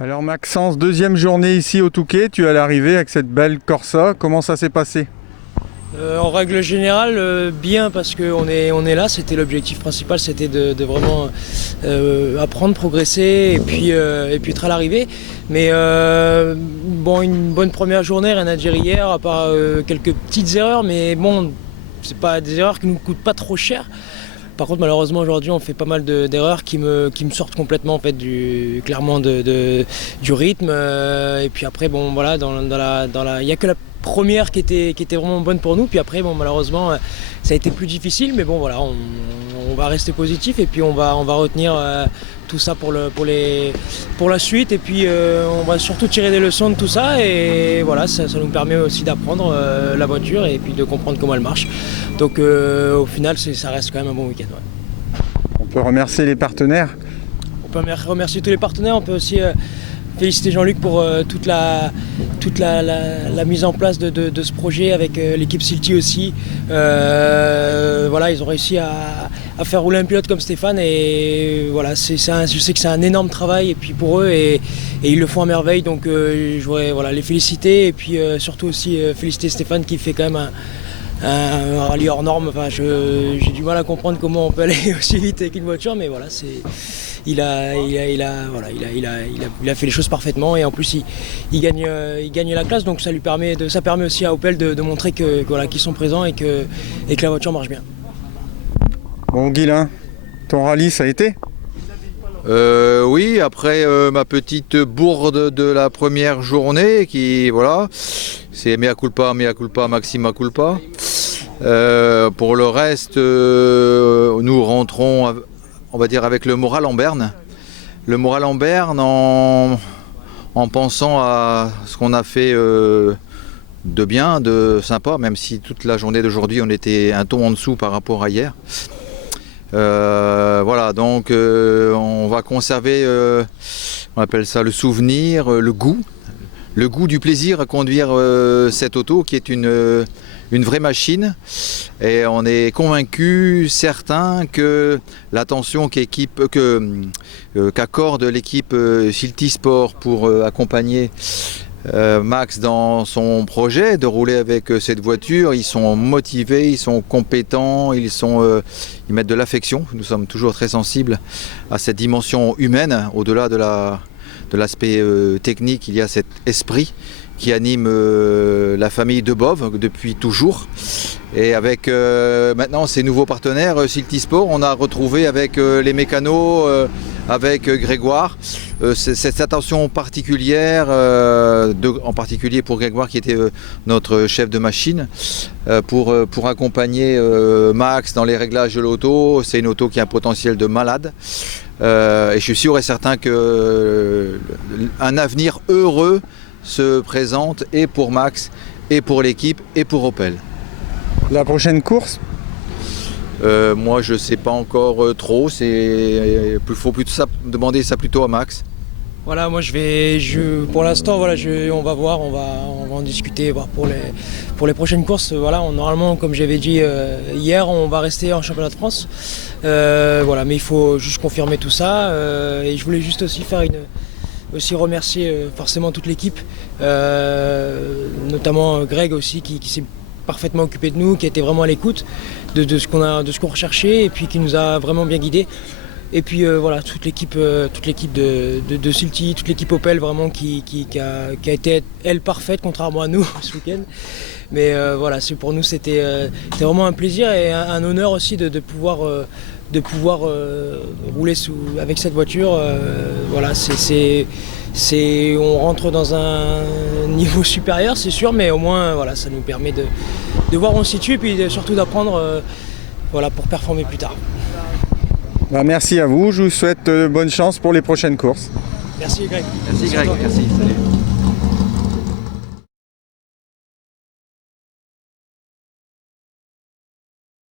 Alors Maxence, deuxième journée ici au Touquet, tu es à l'arrivée avec cette belle Corsa, comment ça s'est passé? En règle générale, bien parce qu'on est là, c'était l'objectif principal, c'était de vraiment apprendre, progresser et puis être à l'arrivée. Mais bon, une bonne première journée, rien à dire hier, à part quelques petites erreurs, mais bon, c'est pas des erreurs qui nous coûtent pas trop cher. Par contre, malheureusement, aujourd'hui, on fait pas mal d'erreurs qui me sortent complètement en fait, clairement du rythme. Et puis après, bon, voilà, il n'y a que la première qui était vraiment bonne pour nous. Puis après, bon, malheureusement, ça a été plus difficile. Mais bon, voilà, on va rester positif et puis on va retenir tout ça pour la suite. Et puis, on va surtout tirer des leçons de tout ça. Et voilà, ça nous permet aussi d'apprendre la voiture et puis de comprendre comment elle marche. Donc au final, ça reste quand même un bon week-end. Ouais. On peut remercier les partenaires. On peut remercier tous les partenaires. On peut aussi féliciter Jean-Luc pour toute la mise en place de ce projet avec l'équipe Silty aussi. Voilà, ils ont réussi à faire rouler un pilote comme Stéphane et voilà, je sais que c'est un énorme travail et puis pour eux et ils le font à merveille. Donc je voudrais les féliciter et puis surtout aussi féliciter Stéphane qui fait quand même un rallye hors norme. Enfin, j'ai du mal à comprendre comment on peut aller aussi vite avec une voiture, mais voilà, il a fait les choses parfaitement et en plus il gagne la classe, donc ça permet aussi à Opel de montrer qu'ils sont présents et que la voiture marche bien. Bon Guilain, ton rallye ça a été? Oui, après ma petite bourde de la première journée, qui voilà, c'est mea culpa, maxima culpa. Pour le reste, nous rentrons, on va dire, avec le moral en berne. Le moral en berne en pensant à ce qu'on a fait de bien, de sympa, même si toute la journée d'aujourd'hui on était un ton en dessous par rapport à hier. Voilà, donc on va conserver, on appelle ça le souvenir, le goût du plaisir à conduire cette auto qui est une vraie machine. Et on est convaincu, certain, que l'attention qu'accorde l'équipe Silty Sport pour accompagner Max dans son projet de rouler avec cette voiture, ils sont motivés, ils sont compétents, ils mettent de l'affection. Nous sommes toujours très sensibles à cette dimension humaine. Au-delà de l'aspect technique, il y a cet esprit qui anime la famille Debove depuis toujours. Et avec maintenant ces nouveaux partenaires, Silty Sport, on a retrouvé avec les mécanos, avec Grégoire, cette attention particulière, en particulier pour Grégoire qui était notre chef de machine, pour accompagner Max dans les réglages de l'auto. C'est une auto qui a un potentiel de malade. Et je suis sûr et certain qu'un avenir heureux se présente et pour Max, et pour l'équipe, et pour Opel. La prochaine course? Moi je ne sais pas encore trop, il faut plutôt demander ça plutôt à Max. Voilà, moi pour l'instant, voilà, on va voir, on va en discuter, voir pour les prochaines courses. Voilà, normalement, comme j'avais dit hier, on va rester en championnat de France. Voilà, mais il faut juste confirmer tout ça. Et je voulais juste aussi remercier forcément toute l'équipe, notamment Greg aussi qui s'est parfaitement occupé de nous, qui était vraiment à l'écoute de ce qu'on recherchait et puis qui nous a vraiment bien guidés. Et puis voilà, toute l'équipe de Silty, toute l'équipe Opel vraiment qui a été elle parfaite contrairement à nous ce week-end. Mais voilà, pour nous c'était vraiment un plaisir et un honneur aussi de pouvoir rouler avec cette voiture. Voilà, on rentre dans un niveau supérieur, c'est sûr, mais au moins voilà, ça nous permet de voir où on se situe et puis surtout d'apprendre pour performer plus tard. Merci à vous, je vous souhaite bonne chance pour les prochaines courses. Merci Greg. Merci Greg, merci. Salut.